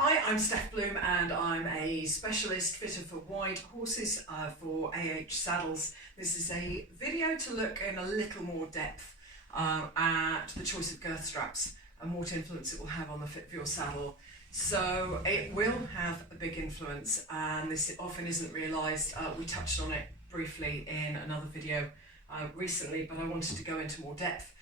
Hi, I'm Steph Bloom and I'm a specialist fitter for wide horses for AH saddles. This is a video to look in a little more depth at the choice of girth straps and what influence it will have on the fit for your saddle. So it will have a big influence, and this often isn't realised. We touched on it briefly in another video recently, but I wanted to go into more depth.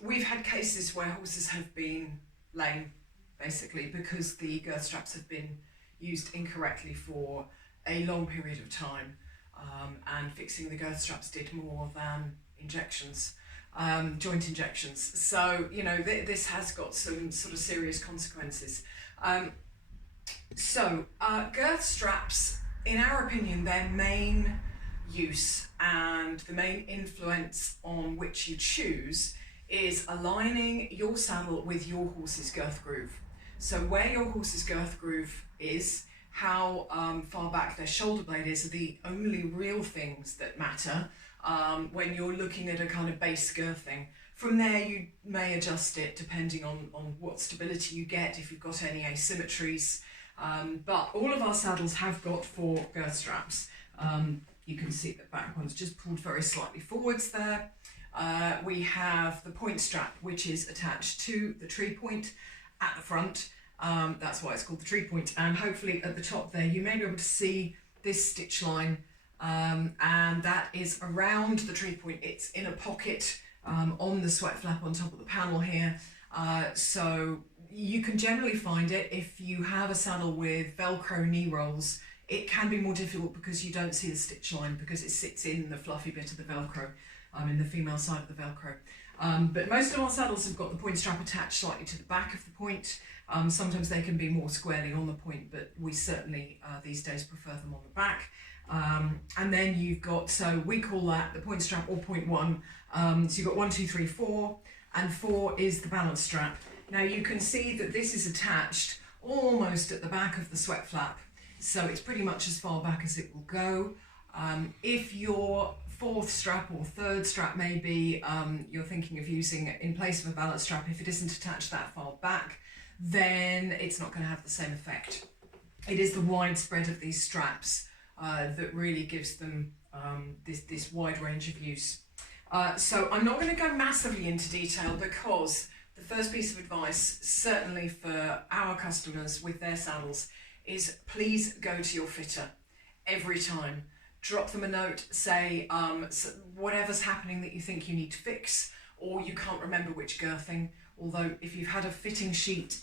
We've had cases where horses have been lame, basically because the girth straps have been used incorrectly for a long period of time, and fixing the girth straps did more than injections, joint injections. So, you know, this has got some sort of serious consequences. Girth straps, in our opinion, their main use and the main influence on which you choose is aligning your saddle with your horse's girth groove. So where your horse's girth groove is, how far back their shoulder blade is, are the only real things that matter when you're looking at a kind of base girthing. From there you may adjust it depending on what stability you get, if you've got any asymmetries. But all of our saddles have got 4 girth straps. You can see the back one's just pulled very slightly forwards there. We have the point strap, which is attached to the tree point at the front. That's why it's called the tree point, and hopefully at the top there you may be able to see this stitch line, and that is around the tree point. It's in a pocket on the sweat flap on top of the panel here, so you can generally find it. If you have a saddle with Velcro knee rolls, it can be more difficult because you don't see the stitch line because it sits in the fluffy bit of the Velcro, in the female side of the Velcro. But most of our saddles have got the point strap attached slightly to the back of the point. Sometimes they can be more squarely on the point, but we certainly these days prefer them on the back. And then you've got, so we call that the point strap or point 1. So you've got 1, 2, 3, 4, and 4 is the balance strap. Now you can see that this is attached almost at the back of the sweat flap, so it's pretty much as far back as it will go. If your 4th strap or 3rd strap maybe you're thinking of using it in place of a balance strap, if it isn't attached that far back, then it's not going to have the same effect. It is the widespread of these straps that really gives them this wide range of use. So I'm not going to go massively into detail, because the first piece of advice, certainly for our customers with their saddles, is please go to your fitter every time. Drop them a note, say whatever's happening that you think you need to fix, or you can't remember which girthing. Although if you've had a fitting sheet,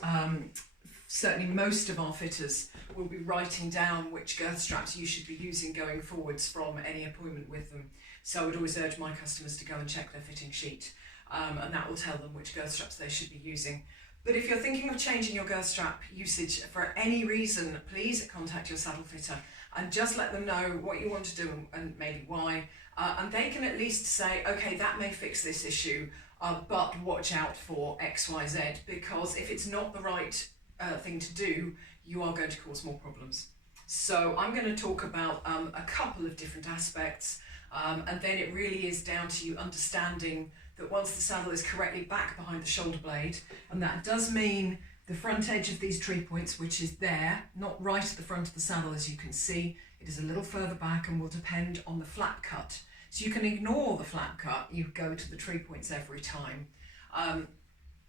certainly most of our fitters will be writing down which girth straps you should be using going forwards from any appointment with them. So I would always urge my customers to go and check their fitting sheet, and that will tell them which girth straps they should be using. But if you're thinking of changing your girth strap usage for any reason, please contact your saddle fitter and just let them know what you want to do and maybe why. And they can at least say, okay, that may fix this issue, but watch out for X, Y, Z, because if it's not the right thing to do, you are going to cause more problems. So I'm going to talk about a couple of different aspects, and then it really is down to you understanding that once the saddle is correctly back behind the shoulder blade, and that does mean the front edge of these tree points, which is there, not right at the front of the saddle as you can see, it is a little further back and will depend on the flap cut. So you can ignore the flap cut, you go to the tree points every time.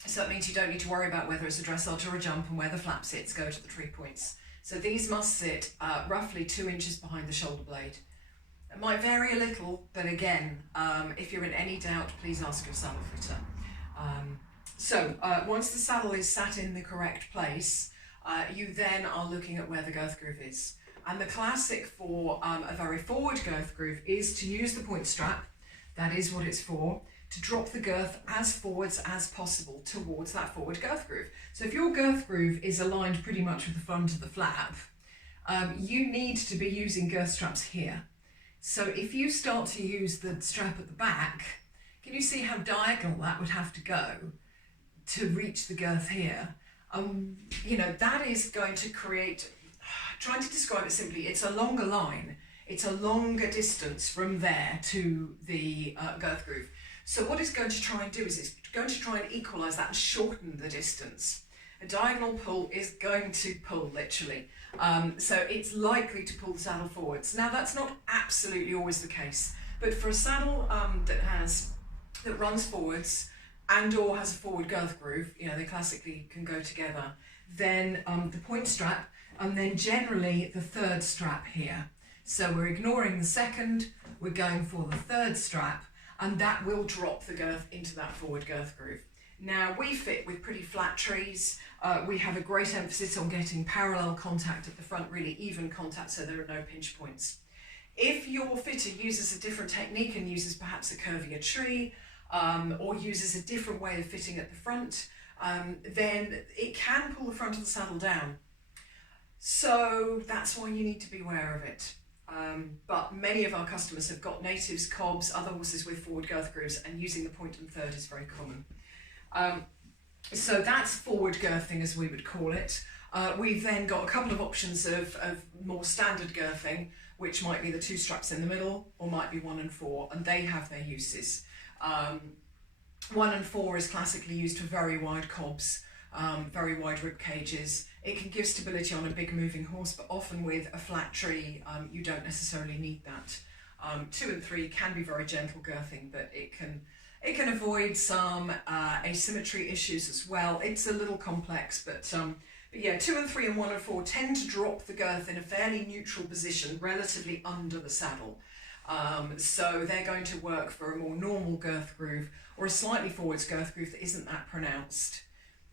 So that means you don't need to worry about whether it's a dressage or a jump, and where the flap sits, go to the tree points. So these must sit roughly 2 inches behind the shoulder blade. It might vary a little, but again, if you're in any doubt, please ask your saddle fitter. Once the saddle is sat in the correct place, you then are looking at where the girth groove is. And the classic for a very forward girth groove is to use the point strap, that is what it's for, to drop the girth as forwards as possible towards that forward girth groove. So if your girth groove is aligned pretty much with the front of the flap, you need to be using girth straps here. So if you start to use the strap at the back, can you see how diagonal that would have to go to reach the girth here? You know, that is going to create, trying to describe it simply, it's a longer line. It's a longer distance from there to the girth groove. So what it's going to try and do is it's going to try and equalise that and shorten the distance. A diagonal pull is going to pull, literally. So it's likely to pull the saddle forwards. Now that's not absolutely always the case, but for a saddle that runs forwards and or has a forward girth groove, you know, they classically can go together, then the point strap and then generally the third strap here. So we're ignoring the second, we're going for the third strap, and that will drop the girth into that forward girth groove. Now we fit with pretty flat trees. We have a great emphasis on getting parallel contact at the front, really even contact, so there are no pinch points. If your fitter uses a different technique and uses perhaps a curvier tree or uses a different way of fitting at the front, then it can pull the front of the saddle down. So that's why you need to be aware of it. But many of our customers have got natives, cobs, other horses with forward girth grooves, and using the point and third is very common. So that's forward girthing, as we would call it. We've then got a couple of options of more standard girthing, which might be the two straps in the middle, or might be 1 and 4, and they have their uses. 1 and 4 is classically used for very wide cobs, very wide rib cages. It can give stability on a big moving horse, but often with a flat tree, you don't necessarily need that. 2 and 3 can be very gentle girthing, but it can avoid some asymmetry issues as well. It's a little complex, but yeah, 2 and 3 and 1 and 4 tend to drop the girth in a fairly neutral position, relatively under the saddle. So they're going to work for a more normal girth groove or a slightly forwards girth groove that isn't that pronounced.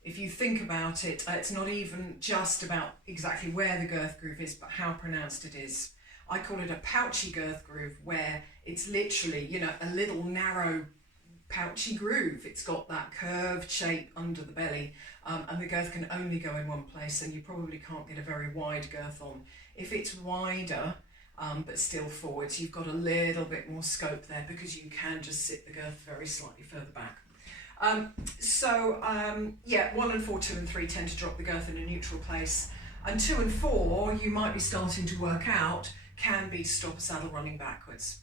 If you think about it, it's not even just about exactly where the girth groove is, but how pronounced it is. I call it a pouchy girth groove, where it's literally, you know, a little narrow pouchy groove. It's got that curved shape under the belly, and the girth can only go in one place, and you probably can't get a very wide girth on. If it's wider, but still forwards, you've got a little bit more scope there, because you can just sit the girth very slightly further back. Yeah, 1 and 4, 2 and 3 tend to drop the girth in a neutral place, and 2 and 4 you might be starting to work out can be to stop a saddle running backwards.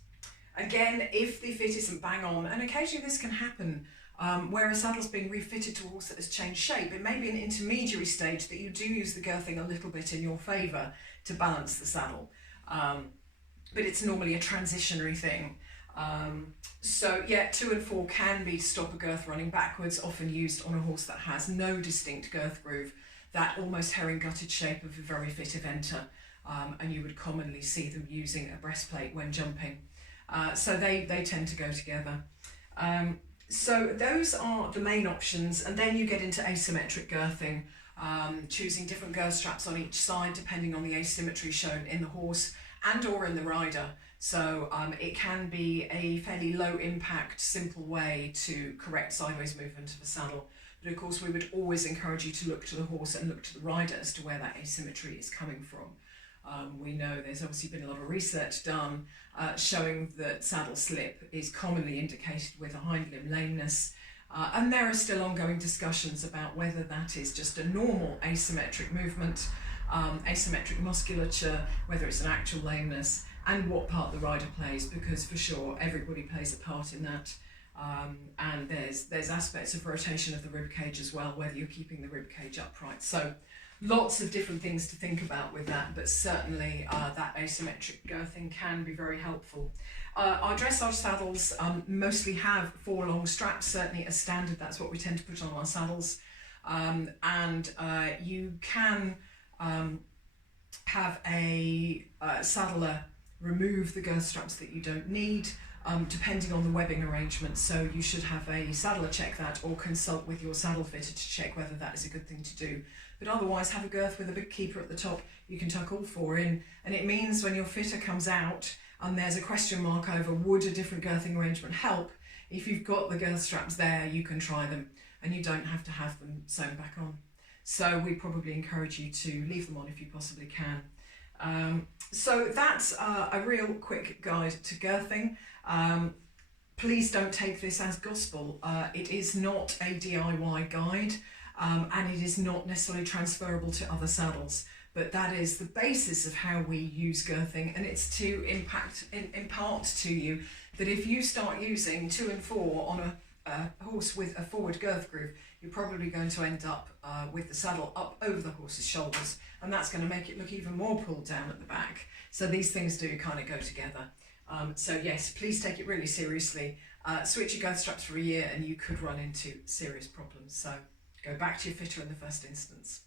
Again, if the fit isn't bang on, and occasionally this can happen where a saddle's being refitted to a horse that has changed shape, it may be an intermediary stage that you do use the girthing a little bit in your favour to balance the saddle, but it's normally a transitionary thing. So yeah, 2 and 4 can be to stop a girth running backwards, often used on a horse that has no distinct girth groove, that almost herring-gutted shape of a very fit eventer, and you would commonly see them using a breastplate when jumping. So they tend to go together. So those are the main options, and then you get into asymmetric girthing, choosing different girth straps on each side depending on the asymmetry shown in the horse and or in the rider. So it can be a fairly low impact, simple way to correct sideways movement of a saddle. But of course we would always encourage you to look to the horse and look to the rider as to where that asymmetry is coming from. We know there's obviously been a lot of research done showing that saddle slip is commonly indicated with a hind limb lameness, and there are still ongoing discussions about whether that is just a normal asymmetric movement, asymmetric musculature, whether it's an actual lameness, and what part the rider plays, because for sure everybody plays a part in that. And there's aspects of rotation of the rib cage as well, whether you're keeping the rib cage upright. So lots of different things to think about with that, but certainly that asymmetric girthing can be very helpful. Our dressage saddles mostly have 4 long straps, certainly as standard, that's what we tend to put on our saddles. And you can have a saddler remove the girth straps that you don't need, depending on the webbing arrangement. So you should have a saddler check that, or consult with your saddle fitter to check whether that is a good thing to do. But otherwise, have a girth with a big keeper at the top. You can tuck all 4 in, and it means when your fitter comes out and there's a question mark over would a different girthing arrangement help, if you've got the girth straps there, you can try them, and you don't have to have them sewn back on. So we probably encourage you to leave them on if you possibly can. So that's a real quick guide to girthing. Please don't take this as gospel. It is not a DIY guide, and it is not necessarily transferable to other saddles, but that is the basis of how we use girthing, and it's to impart to you that if you start using 2 and 4 on a horse with a forward girth groove, you're probably going to end up with the saddle up over the horse's shoulders, and that's going to make it look even more pulled down at the back. So these things do kind of go together. So yes, please take it really seriously. Switch your girth straps for a year and you could run into serious problems. So go back to your fitter in the first instance.